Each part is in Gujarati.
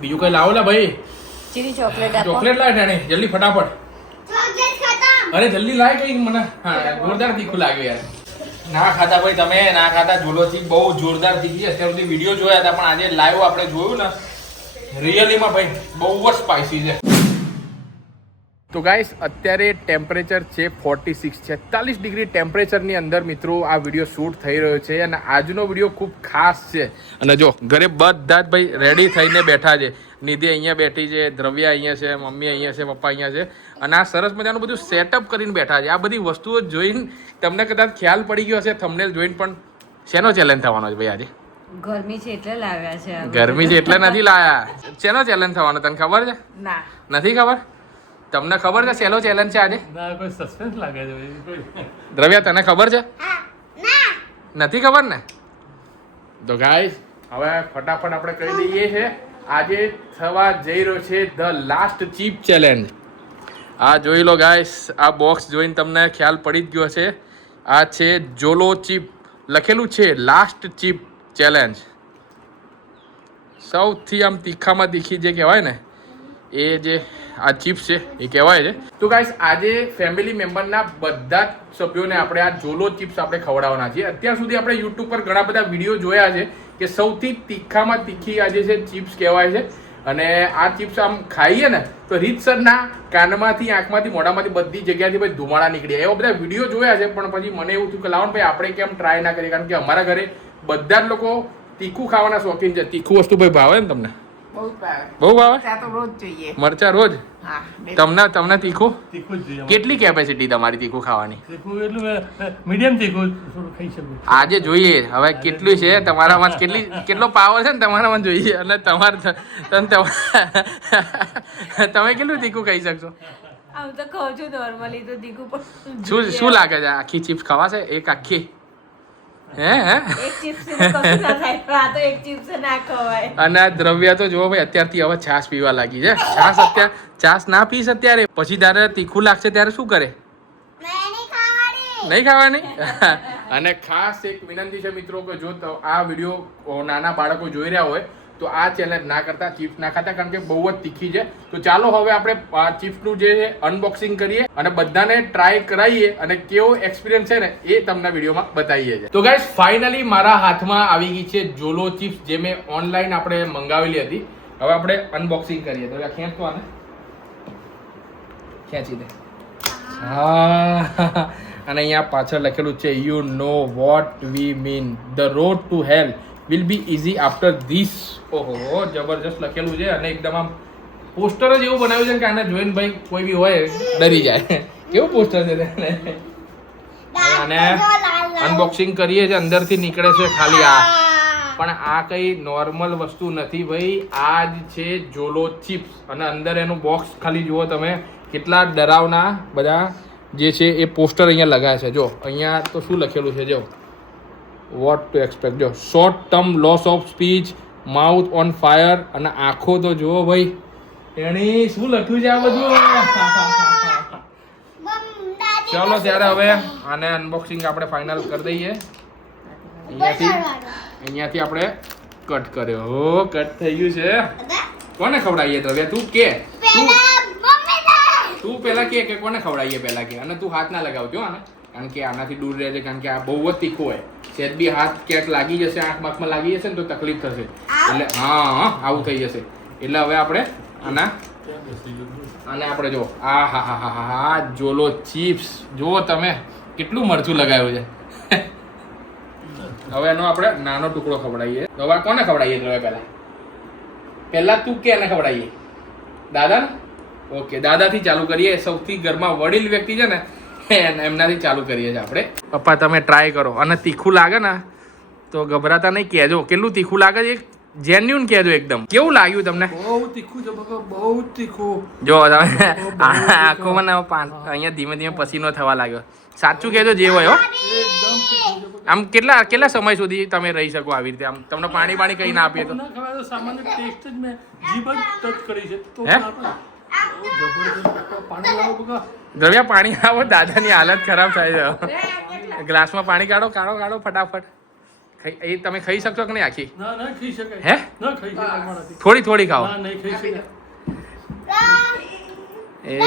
બીજું કઈ લાવો લા ભાઈ. ચીની ચોકલેટ આપો. ચોકલેટ લાય ટાણી જલ્દી ફટાફટ. અરે જલ્દી લાય કઈ મને. હા જોરદાર તીખું લાગ્યું યાર. ના ખાતા ભાઈ તમે ના ખાતા ઝોલોથી બહુ જોરદાર તીખી અત્યાર સુધી વિડીયો જોયા હતા પણ આજે લાઈવ આપણે જોયું ને રિયલીમાં ભાઈ બહુ જ સ્પાઇસી છે. તો ગાઈસ અત્યારે ટેમ્પરેચર છે 46 46 ડિગ્રી ટેમ્પરેચરની અંદર મિત્રો આ વિડીયો શૂટ થઈ રહ્યો છે અને આજનો વિડીયો ખૂબ ખાસ છે. અને જો ઘરે બધા જ ભાઈ રેડી થઈને બેઠા છે. નિધિ અહીંયા બેઠી છે, દ્રવ્યા અહીંયા છે, મમ્મી અહીંયા છે, પપ્પા અહીંયા છે અને આ સરસ મજાનું બધું સેટઅપ કરીને બેઠા છે. આ બધી વસ્તુઓ જોઈને તમને કદાચ ખ્યાલ પડી ગયો હશે થંબનેલ જોઈને પણ શેનો ચેલેન્જ થવાનો છે ભાઈ આજે? ગરમી છે એટલે લાવ્યા છે. ગરમી છે એટલે નથી લાયા. શેનો ચેલેન્જ થવાનો તને ખબર છે? ના નથી ખબર. તમને ખબર છે શેનો ચેલેન્જ છે આજે? ના કોઈ સસ્પેન્સ લાગે છે દ્રવ્યા તને ખબર છે? નથી ખબર ને? તો ગાઈસ હવે ફટાફટ આપણે કહી દઈએ છે આજે થવા જઈ રહ્યો છે ધ લાસ્ટ ચીપ ચેલેન્જ. આ જોઈ લો ગાઈસ, આ બોક્સ જોઈને તમને ખ્યાલ પડી જ ગયો છે. આ છે જોલો ચીપ, લખેલું છે લાસ્ટ ચીપ ચેલેન્જ. સૌથી આમ તીખામાં તીખી જે કહેવાય ને એ જે આ ચિપ્સ છે એ કહેવાય છે. તો ગાઈસ આજે ફેમિલી મેમ્બરના બધા જ સભ્યોને આપણે આ જોલો ચિપ્સ આપણે ખવડાવવાના છીએ. અત્યાર સુધી આપણે યુટ્યુબ પર ઘણા બધા વિડીયો જોયા છે કે સૌથી તીખામાં તીખી આજે છે ચિપ્સ કહેવાય છે. અને આ ચિપ્સ આમ ખાઈએ ને તો રીતસરના કાનમાંથી, આંખમાંથી, મોઢામાંથી બધી જગ્યાથી ભાઈ ધુમાડા નીકળી એવા બધા વિડીયો જોયા છે. પણ પછી મને એવું થયું કે લાવો ને ભાઈ આપણે કેમ ટ્રાય ના કરીએ, કારણ કે અમારા ઘરે બધા જ લોકો તીખું ખાવાના શોખીન છે. તીખું વસ્તુ ભાઈ ભાવે ને તમને? બહુ ભાવે. બહુ ભાવે? ચા તો રોજ જોઈએ. મરચા રોજ? હા. તમને તીખું? તીખું જ જોઈએ. કેટલી કેપેસિટી તમારી તીખું ખાવાની? તીખું એટલું મીડિયમ તીખું થોડું ખાઈ શકું. આજે જોઈએ હવે કેટલું છે તમારામાં, કેટલો પાવર છે ને તમારામાં જોઈએ. અને તમે કેટલું તીખું ખાઈ શકશો? આમ તો ખાઉં છું નોર્મલી તો તીખું પણ શું લાગે છે આખી ચિપ્સ ખવાશે? એક આખી? હે એક ચિપ્સ થી તો કશું ના થાય પણ આ તો એક ચિપ્સ ના ખવાય. અને આ દ્રવ્ય તો જુઓ ભાઈ અત્યારથી હવે છાશ પીવા લાગી છે. છાશ ના પીશ અત્યારે, પછી ત્યારે તીખું લાગશે ત્યારે શું કરે? નહીં ખાવાની. અને ખાસ એક વિનંતી છે મિત્રો કે જો આ વિડીયો નાના બાળકો જોઈ રહ્યા હોય તો આ ચેલેન્જ ના કરતા, ચિપ્સ ના ખાતા, કારણ કે બહુ જ તીખી છે. તો ચાલો હવે આપણે આ ચિપ્સનું જે છે અનબોક્સિંગ કરીએ અને બધાને ટ્રાય કરાવીએ અને કેવો એક્સપિરિયન્સ છે ને એ તમને વિડીયોમાં બતાવીએ છીએ. તો ગાઈસ ફાઇનલી મારા હાથમાં આવી ગઈ છે જોલો ચિપ્સ, જે મેં ઓનલાઈન આપણે મંગાવેલી હતી. હવે આપણે અનબોક્સિંગ કરીએ. તો ખેંચતો આને, ખેંચી દે. હા અને અહીંયા પાછળ લખેલું છે you know what we mean, the road to hell will be easy after this. ઓહો જબરજસ્ત લખેલું છે અને એકદમ આમ પોસ્ટર જ એવું બનાવ્યું છે કે આને જોઈને ભાઈ કોઈ બી હોય ડરી જાય. કેવું પોસ્ટર છે અને અનબોક્સિંગ કરીએ છીએ, અંદરથી નીકળે છે ખાલી આ. પણ આ કઈ નોર્મલ વસ્તુ નથી ભાઈ, આ જ છે જોલો ચિપ્સ. અને અંદર એનું બોક્સ ખાલી જુઓ તમે, કેટલા ડરાવના બધા જે છે એ પોસ્ટર અહીંયા લગાવે છે. જો અહીંયા તો શું લખેલું છે, જો વોટ ટુ એક્સપેક્ટ. જો short term loss of speech, mouth on fire, અને આંખો તો જુઓ ભાઈ એની શું લખ્યું છે આ બધું. ચલો ત્યારે હવે આને અનબોક્સિંગ આપણે ફાઇનલ કરી દઈએ. અહીંયાથી આપણે કટ કર્યો. હો કટ થઈ ગયું છે. કોને ખવડાવીએ દ્રવ્ય? તું કે તું પેલા કે કોને ખવડાવીએ પેલા કે. અને તું હાથ ના લગાવજો આને, કારણ કે આનાથી દૂર રહેજે, કારણ કે આ બહુ જ તીખું હોય. સેજ બી હાથ ક્યાંક લાગી જશે, આંખ બાંખમાં લાગી જશે ને તો તકલીફ થશે. એટલે હા આવું થઈ જશે. એટલે હવે આપણે આને આપણે જો આ હા જોલો ચિપ્સ જુઓ તમે કેટલું મરચું લગાવ્યું છે. હવે એનો આપણે નાનો ટુકડો ખવડાવીએ. તો હવે કોને ખવડાવીએ? પહેલા તું કે એને ખવડાવીએ? દાદા? ઓકે દાદાથી ચાલુ કરીએ. સૌથી ઘરમાં વડીલ વ્યક્તિ છે ને એમનાથી ચાલુ કરીએ છીએ આપણે. પપ્પા તમે ટ્રાય કરો અને તીખું લાગે ને તો ગભરાતા નહીં, કહેજો કેટલું તીખું લાગે છે. જેન્યુન કહેજો એકદમ. કેવું લાગ્યું તમને? બહુ તીખું છે બકા, બહુ તીખું. જો તમે આંખોમાં અહીંયા ધીમે ધીમે પસીનો થવા લાગ્યો. સાચું કહેજો જે હોય. એકદમ તીખું છે બકા. આમ કેટલા સમય સુધી તમે રહી શકો આવી રીતે? આમ તમને પાણી કઈ ના આપીએ તો? ના ખવાય તો સામાન્ય ટેસ્ટ જ મેં જીભ જ ટચ કરી છે તો હે? પાણી લાવો બકા. દ્રવ્યા પાણી આવો, દાદાની હાલત ખરાબ થાય છે. ગ્લાસમાં પાણી કાઢો ફટાફટ. એ તમે ખાઈ શકશો કે નહીં આખી? ના ના ખાઈ શકાય. હે? ના ખાઈ શકાય મારાથી. થોડી થોડી ખાઓ. ના નહીં ખાઈ શકાય. એ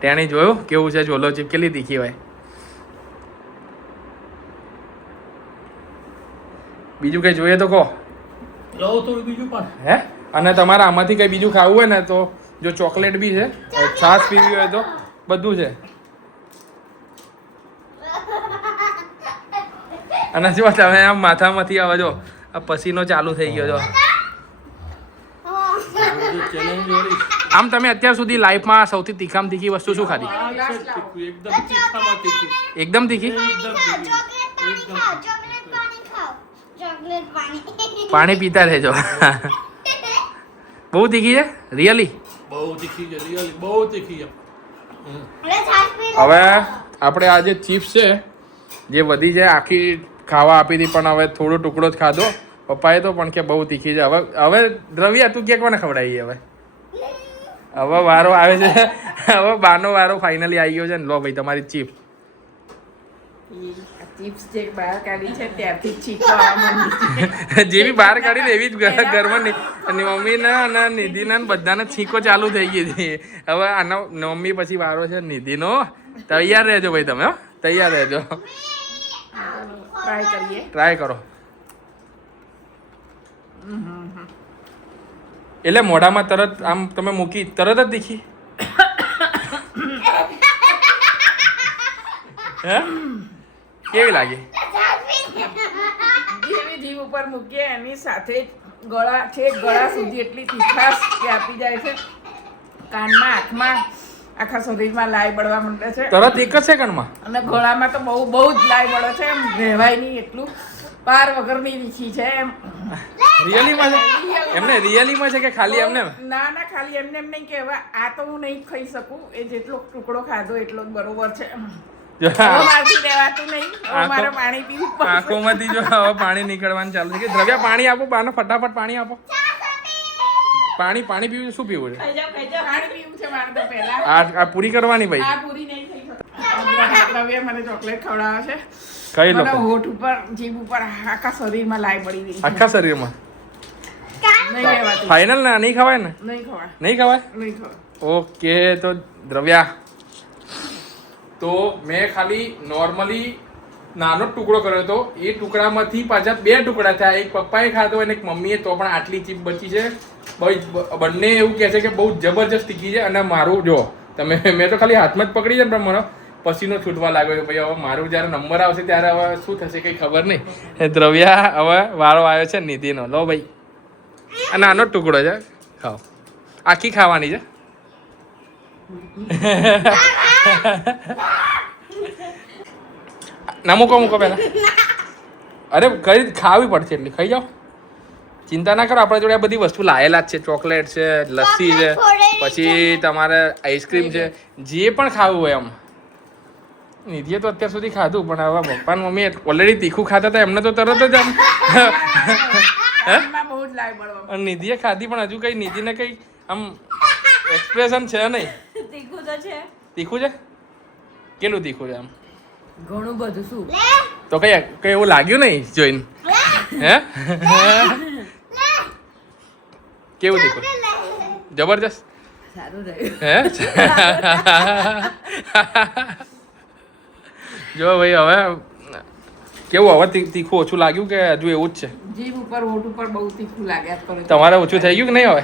તેણી જોયું કેવું છે ચોલો ચીપ, કેટલી તીખી હોય. બીજું કઈ જોઈએ તો કહો. લાવો થોડું બીજું પણ. હે? અને તમારે આમાંથી કઈ બીજું ખાવું હોય ને તો જો ચોકલેટ બી છે, છાશ પીવી હોય તો બધું છે. અને જો તમે આમ માથામાંથી આવે જો આ પસીનો ચાલુ થઈ ગયો જો. ચેલેન્જ વાળી. આમ તમે અત્યાર સુધી લાઈફમાં સૌથી તીખામાં તીખી વસ્તુ શું ખાધી? આ છે તીખું, એકદમ તીખામાં તીખી. એકદમ તીખી? એકદમ તીખી. પાણી પીતા રહેજો. બહુ તીખી છે રિયલી? બહુ તીખી છે રિયલી, બહુ તીખી છે. હવે આપણે આ જે ચિપ્સ છે જે વધી છે આખી ખાવા આપી હતી, પણ હવે થોડો ટુકડો જ ખાધો પપ્પાએ તો, પણ કે બહુ તીખી છે. હવે દ્રવ્યા તું કે કોને ખવડાવી? હવે વારો આવે છે. હવે બાનો વારો ફાઇનલી આવી ગયો છે ને. લો ભાઈ તમારી ચિપ્સ. ચિપ્સ જે બહાર કાઢી છે ત્યારથી ચીકવા માંડી. જે બી બહાર કાઢી ને એવી જ ઘરમાં મમ્મીના અને નિધિના ને બધાને છીકો ચાલુ થઈ ગઈ હતી. હવે આનો મમ્મી પછી વારો છે નિધિનો. તૈયાર રહેજો ભાઈ તમે, હો તૈયાર રહેજો. ટ્રાય કરીએ. ટ્રાય કરો. એટલે મોઢામાં તરત આમ તમે મૂકી તરત જ દીખી? હે? કેવી લાગી? જેવી જીભ ઉપર મૂકીએ એની સાથે જ ગળા સુધી એટલી તીખાશ વ્યાપી જાય છે, કાનમાં, આંખમાં, આખા શરીરમાં લાઈ બળવા માંડે છે. તરત એક જ સેકન્ડમાં? અને ગળામાં તો બહુ જ લાઈ બળે છે, એમ રહેવાય નહીં એટલું પાર વગરની તીખી છે એમ. રિયલીમાં છે? એમને રિયલીમાં છે કે ખાલી એમને? ના ના, ખાલી એમને એમ નહીં કહેવા. આ તો હું નહીં ખાઈ શકું, એ જેટલો ટુકડો ખાધો એટલો જ બરોબર છે. મારથી રહેવાતું નહીં, મારે પાણી પીવું પડશે. આંખોમાંથી જો હવે પાણી નીકળવાનું ચાલુ છે. દ્રવ્યા પાણી આપો, બાનો ફટાફટ પાણી આપો. પાણી પીવું શું પીવું છે? પાણી પીવું છે મારે તો પહેલા. આ પૂરી કરવાની ભાઈ. આ પૂરી નહીં થઈ શકતી. દ્રવ્ય મને ચોકલેટ ખવડાવે છે. કઈ લો મને હોઠ ઉપર, જીભ ઉપર, આખા શરીરમાં લાઈ પડી ગઈ છે. આખા શરીરમાં? નહીં રહેવાતું. ફાઇનલ ને નહીં ખવાય ને? નહીં ખવાય. નહીં ખવાય? નહીં ખવાય. ઓકે તો દ્રવ્યા, તો મેં ખાલી નોર્મલી નાનો ટુકડો કર્યો હતો. એ ટુકડામાંથી પાછા 2 ટુકડા થયા. એક પપ્પાએ ખાધો અને એક મમ્મીએ. તો પણ આટલી ચીપ બચી છે. બંને એવું કહે છે કે બહુ જબરજસ્ત તીખી છે. અને મારું જો તમે, મેં તો ખાલી હાથમાં જ પકડી છે, પણ મને પસીનો છૂટવા લાગ્યો કે ભાઈ હવે મારું જ્યારે નંબર આવશે ત્યારે હવે શું થશે કંઈ ખબર નહીં. દ્રવ્યા હવે વારો આવ્યો છે નિધિનો. લો ભાઈ, આ નાનો ટુકડો છે, ખાઓ. આખી ખાવાની છે. ના મૂકો પહેલા. અરે કઈ ખાવી પડશે એટલી ખાઈ જાઓ. ચિંતા ના કરો, આપણા જોડે આ બધી વસ્તુ લાયેલા જ છે. ચોકલેટ છે, લસ્સી છે, પછી તમારે આઈસ્ક્રીમ છે, જે પણ ખાવું હોય એમ. નિધિએ તો અત્યાર સુધી ખાધું, પણ હવે પપ્પા ને મમ્મી ઓલરેડી તીખું ખાતા હતા, એમને તો તરત જ આમ. બહુ જ લાઈ બળવા. નિધિએ ખાધી, પણ હજુ કઈ નિધિને કઈ આમ એક્સપ્રેશન છે નહીં. તીખું તો છે. તીખું છે? કેટલું તીખું છે આમ? ઘણું બધું. શું તો કઈ એવું લાગ્યું નહીં જોઈને? હે? કેવું તીખું? જબરજસ્ત. સારું રહ્યું. હે? જો ભાઈ હવે કેવું, હવે તીખું ઓછું લાગ્યું કે હજુ એવું જ છે? જીભ ઉપર, હોઠ ઉપર બહુ તીખું લાગ્યા કરે છે. તમારે ઓછું થઈ ગયું કે નહીં? હવે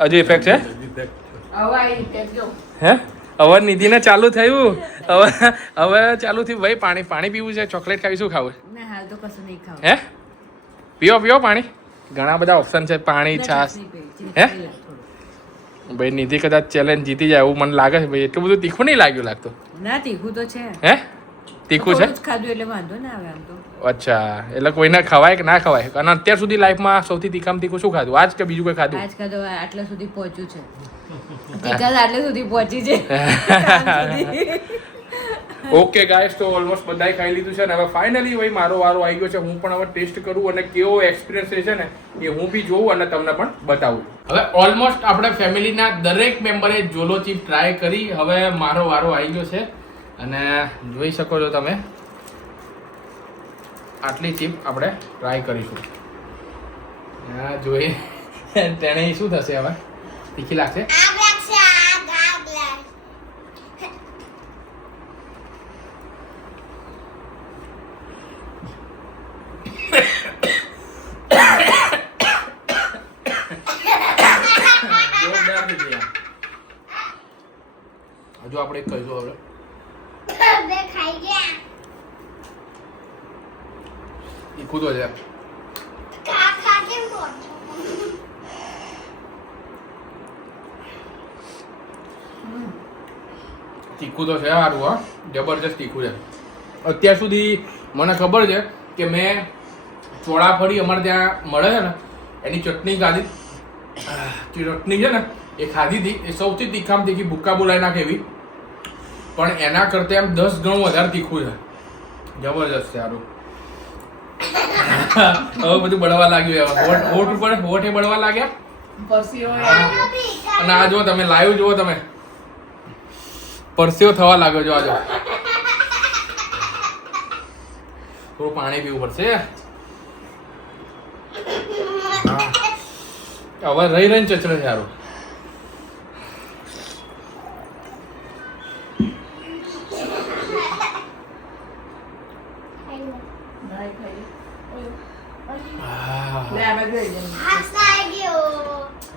હજુ ઇફેક્ટ છે? હવે આ ઇફેક્ટ જો. હે? હવે નિધિને ચાલુ થયું. હવે ચાલુ થયું. ભાઈ પાણી પીવું છે, ચોકલેટ ખાવી, શું ખાવું? મેં હાલ તો કશું નહીં ખાવું. હે? પીવો પાણી. ઘણા બધા ઓપ્શન છે, પાણી, છાશ. હે? ભાઈ નિધિ કદાચ ચેલેન્જ જીતી જાય એવું મને લાગે છે. ભાઈ એટલું બધું તીખું નહીં લાગ્યું લાગતું. ના, તીખું તો છે. હે? તીખું છે? થોડું જ ખાધું એટલે વાંધો ના આવે આમ તો. અચ્છા, એટલે કોઈને ખવાય કે ના ખવાય? અને અત્યાર સુધી લાઈફમાં સૌથી તીખામાં તીખું શું ખાધું? આજ કે બીજું કોઈ ખાધું? આજ ખાધો, આટલા સુધી પહોંચ્યું છે. તીખા આટલે સુધી પહોંચી છે. ઓકે ગાઈસ, તો ઓલમોસ્ટ બધાએ ખાઈ લીધું છે ને હવે ફાઇનલી ભાઈ મારો વારો આવી ગયો છે. હું પણ હવે ટેસ્ટ કરું અને કેવો એક્સપિરિયન્સ છે ને એ હું બી જોઉં અને તમને પણ બતાવું. હવે ઓલમોસ્ટ આપણે ફેમિલીના દરેક મેમ્બરે જોલો ચીપ ટ્રાય કરી. હવે મારો વારો આવી ગયો છે અને જોઈ શકો છો તમે આટલી ચીપ આપણે ટ્રાય કરીશું. હા જોઈએ તેને શું થશે હવે, તીખી લાગશે. હજુ આપણે એક કહીશું હવે તીખું તો છે. તીખું તો છે સારું, હા જબરજસ્ત તીખું છે. અત્યાર સુધી મને ખબર છે કે મેં ચોળાફળી અમારે ત્યાં મળે છે ને એની ચટણી ખાધી, ચટણી છે ને એ ખાધી હતી. એ સૌથી તીખામાં તીખી ભૂક્કા બોલાવી નાખે એવી, પણ એના કરતાં એમ 10 ગણું વધારે તીખું છે. જબરજસ્ત છે સારું. હવે બધું બળવા લાગ્યું. હોઠ ઉપર હોઠે બળવા લાગ્યા. પરસીઓ અને આ જો તમે લાઈવ જુઓ, તમે પરસેવો થવા લાગ્યો. જો આજો થોડું પાણી પીવું પડશે. હવે રહી રહીને ચચરે છે સારું.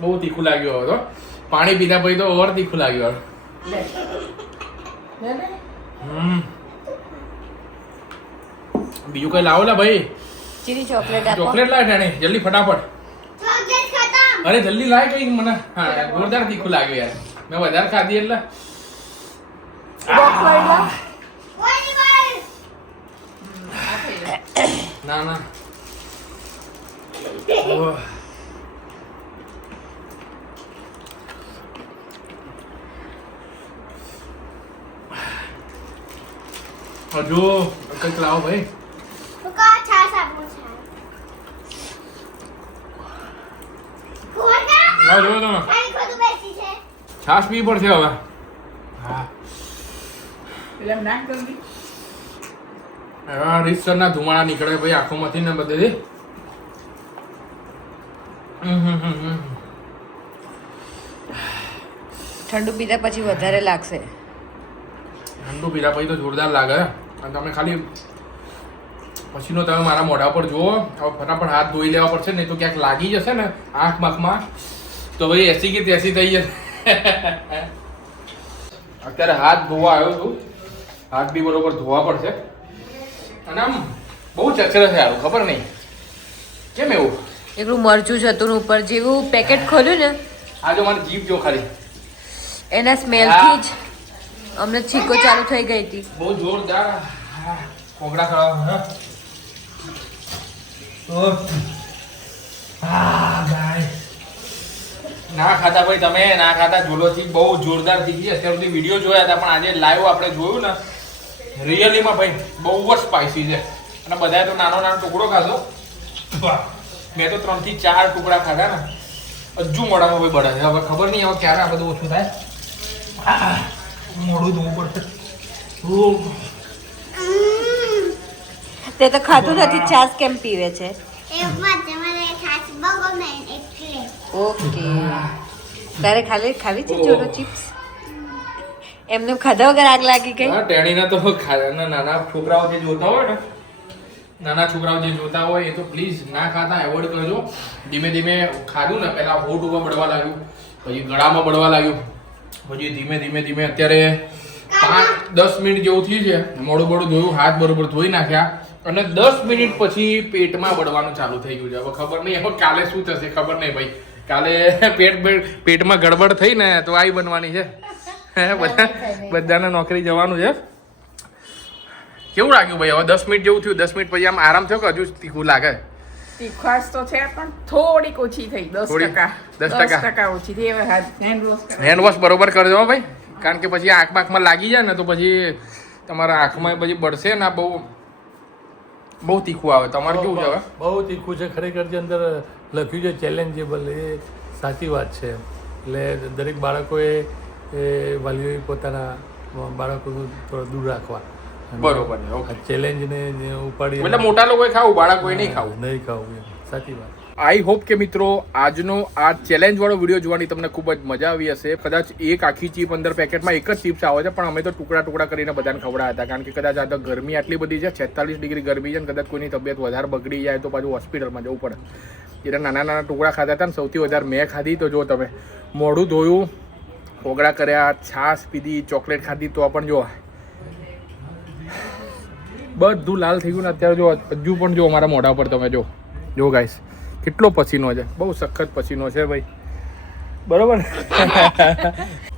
બહુ તીખું લાગ્યું હવે તો. પાણી પીધા પછી તો ઓવર તીખું લાગ્યું. બીજું કઈ લાવો લા ભાઈ. ચીની ચોકલેટ આપો. ચોકલેટ લાય ટાણી જલ્દી ફટાફટ. અરે જલ્દી લાય કઈ મને. હા જોરદાર તીખું લાગ્યું યાર. મેં વધારે ખાધી એટલે ના ના હજુ કંઈક લાવો ભાઈ. લાવો જોવો તમે. છાશ પી પડશે હવે. હા પેલા નાખ જલ્દી. રીતસરના ધુમાડા નીકળે ભાઈ આંખોમાંથી ને બધેથી. ઠંડુ પીધા પછી વધારે લાગશે. ઠંડુ પીધા પછી તો જોરદાર લાગે. અને તમે ખાલી પછીનો તમે મારા મોઢા પર જુઓ. હવે ફટાફટ હાથ ધોઈ લેવા પડશે, નહીં તો ક્યાંક લાગી જશે ને આંખ માખમાં તો ભાઈ એસી કે તેસી થઈ જશે. અત્યારે હાથ ધોવા આવ્યો છું. હાથ બી બરોબર ધોવા પડશે. અને આમ બહુ ચચરે છે આવું, ખબર નહીં કેમ એવું. એકલું મરચું જ હતું ઉપર. જેવું પેકેટ ખોલ્યું ને આ જો મારી જીભ જો ખાલી એના સ્મેલથી જ અમને છીકો ચાલુ થઈ ગઈ હતી. બહુ જોરદાર કોગળા ખાવા. ના ખાતા ભાઈ તમે, ના ખાતા. જોલોથી બહુ જોરદાર તીખી. અત્યાર સુધી વિડીયો જોયા હતા, પણ આજે લાઈવ આપણે જોયું ને રિયલીમાં ભાઈ બહુ જ સ્પાઇસી છે. અને બધાએ તો નાનો નાનો ટુકડો ખાધો. મેં તો 3 થી 4 ટુકડા ખાધા ને. હજુ મોઢામાં ભાઈ બળે છે. હવે ખબર નહીં હવે ક્યારે આ બધું ઓછું થાય. મોઢું ધોવું પડશે. તે તો ખાતું નથી. છાશ કેમ પીવે છે? ઓકે તારે ખાવી છે જોલો ચિપ્સ? એમને ખાધા વગર આગ લાગી ગઈ. હા ટેણીના તો નાના છોકરાઓ જે જોતા હોય ને, નાના છોકરાઓ જે જોતા હોય એ તો પ્લીઝ ના ખાતા એવોર્ડ કરજો. ધીમે ધીમે ખાધું ને, પહેલા હોઠ ઉપર બળવા લાગ્યું, પછી ગળામાં બળવા લાગ્યું, પછી ધીમે ધીમે ધીમે અત્યારે 5-10 મિનિટ જેવું થયું છે. મોડું ધોયું, હાથ બરોબર ધોઈ નાખ્યા અને 10 મિનિટ પછી પેટમાં બળવાનું ચાલુ થઈ ગયું છે. હવે ખબર નહીં હવે કાલે શું થશે, ખબર નહીં ભાઈ. કાલે પેટમાં ગડબડ થઈ ને તો આઈ બનવાની છે. બધાને નોકરી જવાનું છે. કેવું લાગ્યું ભાઈ? હવે 10 મિનિટ જેવું થયું. 10 મિનિટ પછી આમ આરામ થયો કે હજુ તીખું લાગે? તીખાશ તો છે પણ થોડીક ઓછી થઈ. 10% 10% ઓછી થઈ. હવે હેન્ડ વોશ બરોબર કરજો ભાઈ, કારણ કે પછી આંખ બાંખમાં લાગી જાય ને તો પછી તમારા આંખમાં પછી બળશે ને આ બહુ તીખું આવે. તમારે કેવું છે હવે? બહુ તીખું છે ખરેખર. જે અંદર લખ્યું છે ચેલેન્જેબલ, એ સાચી વાત છે. એટલે દરેક બાળકોએ વાલીઓએ પોતાના બાળકોનું થોડું દૂર રાખવા. બરોબર છે, ઓકે. ચેલેન્જને ઉપાડી એટલે મોટા લોકોએ ખાવું, બાળકોએ નહીં ખાવું. નહીં ખાવું, એમ સાચી વાત. આઈ હોપ કે મિત્રો આજનો આ ચેલેન્જ વાળો વિડીયો જોવાની તમને ખૂબ જ મજા આવી હશે. કદાચ એક આખી ચીપ અંદર પેકેટમાં એક જ ચિપ્સ આવે છે, પણ અમે તો ટુકડા ટુકડા કરીને બધાને ખવડાવ્યા હતા. કારણ કે કદાચ આ તો ગરમી આટલી બધી છે, 46 ડિગ્રી ગરમી છે, ને કદાચ કોઈની તબિયત વધારે બગડી જાય તો પાછું હોસ્પિટલમાં જવું પડે. એટલે નાના નાના ટુકડા ખાતા હતા ને સૌથી વધારે મેં ખાધી. તો જો તમે મોઢું ધોયું, કોગળા કર્યા, છાશ પીધી, ચોકલેટ ખાધી, તો પણ જો બધું લાલ થઈ ગયું ને અત્યારે જો હજુ પણ જો અમારા મોઢા પર તમે જો ગાઈસ કેટલો પસીનો છે, બહુ સખત પસીનો છે ભાઈ. બરોબર.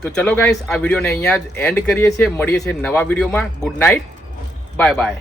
તો ચલો ગાઈસ આ વિડીયોને અહીંયા જ એન્ડ કરીએ છીએ. મળીએ છીએ નવા વિડીયોમાં. Good night, bye bye.